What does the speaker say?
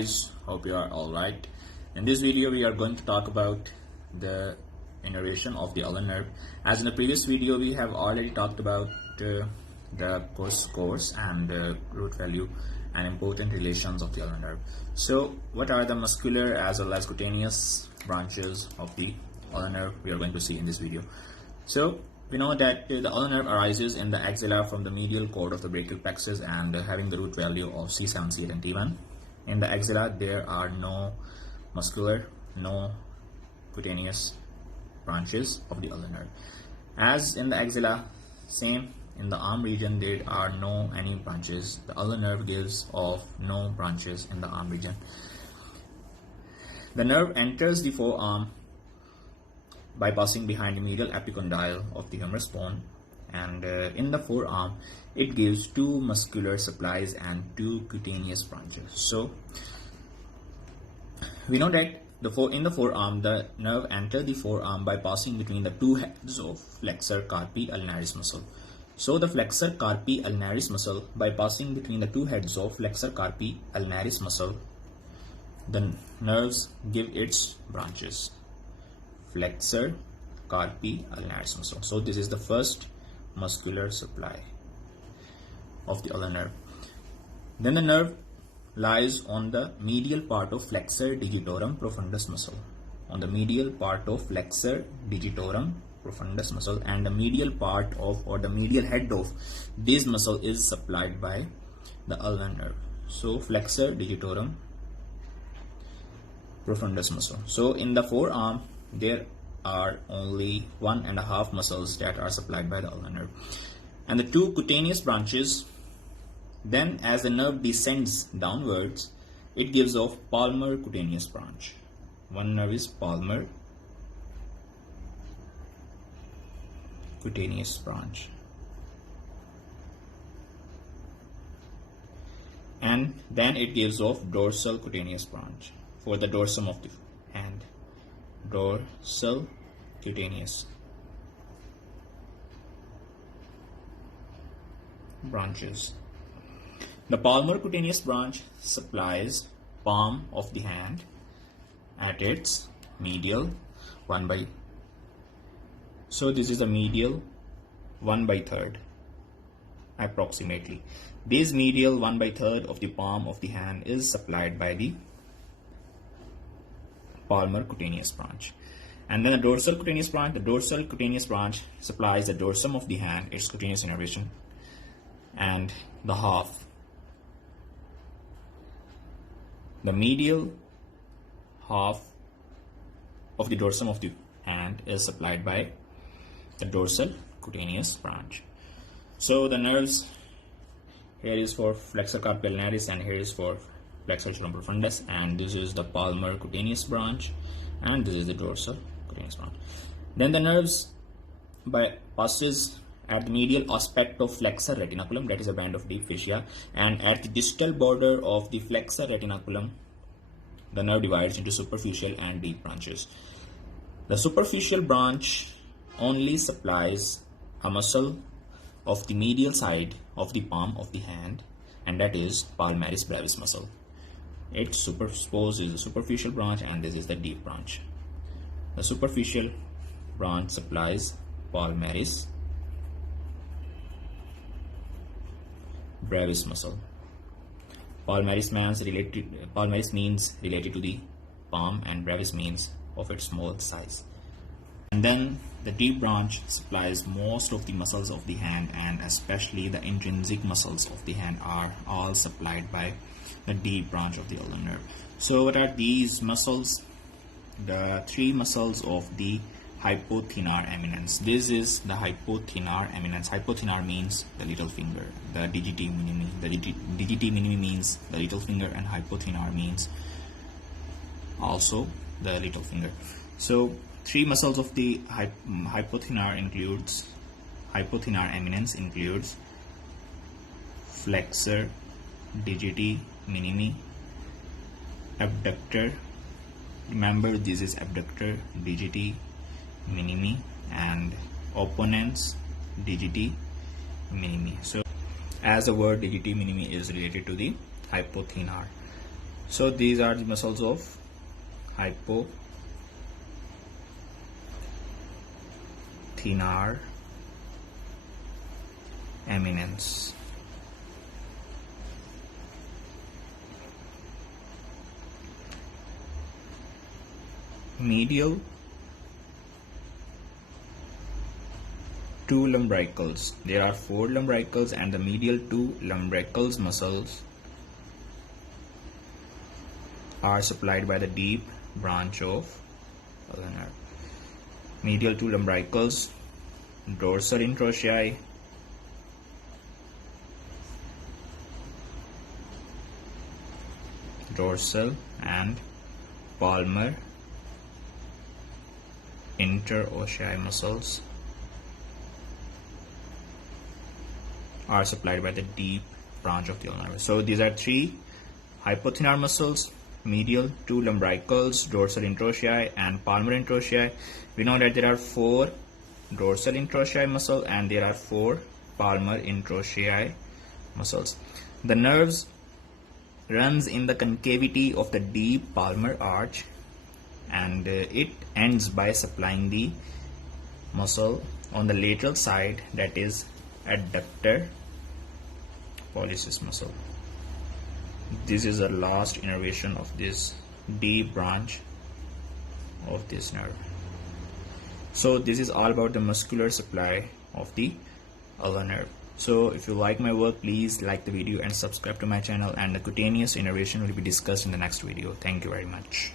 guys, hope you are alright. In this video we are going to talk about the innervation of the ulnar nerve. As in the previous video we have already talked about the course and the root value and important relations of the ulnar nerve. So what are the muscular as well as cutaneous branches of the ulnar nerve we are going to see in this video. So we know that the ulnar nerve arises in the axilla from the medial cord of the brachial plexus and having the root value of C7, C8 and T1. In the axilla there are no muscular, no cutaneous branches of the ulnar nerve. As in the axilla, same in the arm region there are no any branches. The ulnar nerve gives off no branches in the arm region. The nerve enters the forearm by passing behind the medial epicondyle of the humerus bone, and in the forearm it gives two muscular supplies and two cutaneous branches. So we know that in the forearm the nerve enters the forearm by passing between the two heads of flexor carpi ulnaris muscle. So the flexor carpi ulnaris muscle, by passing between the two heads of flexor carpi ulnaris muscle, the nerves give its branches. Flexor carpi ulnaris muscle. So this is the first muscular supply of the ulnar nerve. Then the nerve lies on the medial part of flexor digitorum profundus muscle. On the medial part of flexor digitorum profundus muscle, and the medial part of or the medial head of this muscle is supplied by the ulnar nerve. So flexor digitorum profundus muscle. So in the forearm there are only 1.5 muscles that are supplied by the ulnar nerve, and the two cutaneous branches. Then as the nerve descends downwards it gives off palmar cutaneous branch. One nerve is palmar cutaneous branch, and then it gives off dorsal cutaneous branch for the dorsum of the hand. Dorsal cutaneous branches. The palmar cutaneous branch supplies palm of the hand at its medial 1/3. So this is the medial 1/3 approximately. This medial 1/3 of the palm of the hand is supplied by the palmar cutaneous branch. And then the dorsal cutaneous branch supplies the dorsum of the hand, its cutaneous innervation, and the half. The medial half of the dorsum of the hand is supplied by the dorsal cutaneous branch. So the nerves, here is for flexor carpi ulnaris and here is for flexor digitorum profundus, and this is the palmar cutaneous branch and this is the dorsal cutaneous branch. Then the nerves passes at the medial aspect of flexor retinaculum, that is a band of deep fascia, and at the distal border of the flexor retinaculum the nerve divides into superficial and deep branches. The superficial branch only supplies a muscle of the medial side of the palm of the hand, and that is palmaris brevis muscle. It superposes the superficial branch and this is the deep branch. The superficial branch supplies palmaris brevis muscle. Palmaris means related to the palm and brevis means of its small size. And then the deep branch supplies most of the muscles of the hand, and especially the intrinsic muscles of the hand are all supplied by the deep branch of the ulnar nerve. So what are these muscles? The three muscles of the hypothenar eminence. This is the hypothenar eminence. Hypothenar means the little finger. The digiti minimi. The digiti minimi means the little finger, and hypothenar means also the little finger. So three muscles of the hypothenar eminence includes flexor digiti minimi, abductor. Remember, this is abductor digiti minimi, and opponens digiti minimi. So as the word digiti minimi is related to the hypothenar, So these are the muscles of hypothenar eminence. Medial two lumbricals. There are 4 lumbricals, and the medial 2 lumbricals muscles are supplied by the deep branch of ulnar nerve. Medial 2 lumbricals, dorsal interosseous, dorsal and palmar interosseous muscles are supplied by the deep branch of the ulnar nerve. So these are 3 hypothenar muscles: medial 2 lumbricals, dorsal interosseous and palmar interosseous. We know that there are 4 dorsal interosseous muscles and there are 4 palmar interosseous muscles. The nerves runs in the concavity of the deep palmar arch, and it ends by supplying the muscle on the lateral side, that is adductor pollicis muscle. This is the last innervation of this deep branch of this nerve. So this is all about the muscular supply of the ulnar nerve. So if you like my work, please like the video and subscribe to my channel, and the cutaneous innervation will be discussed in the next video. Thank you very much.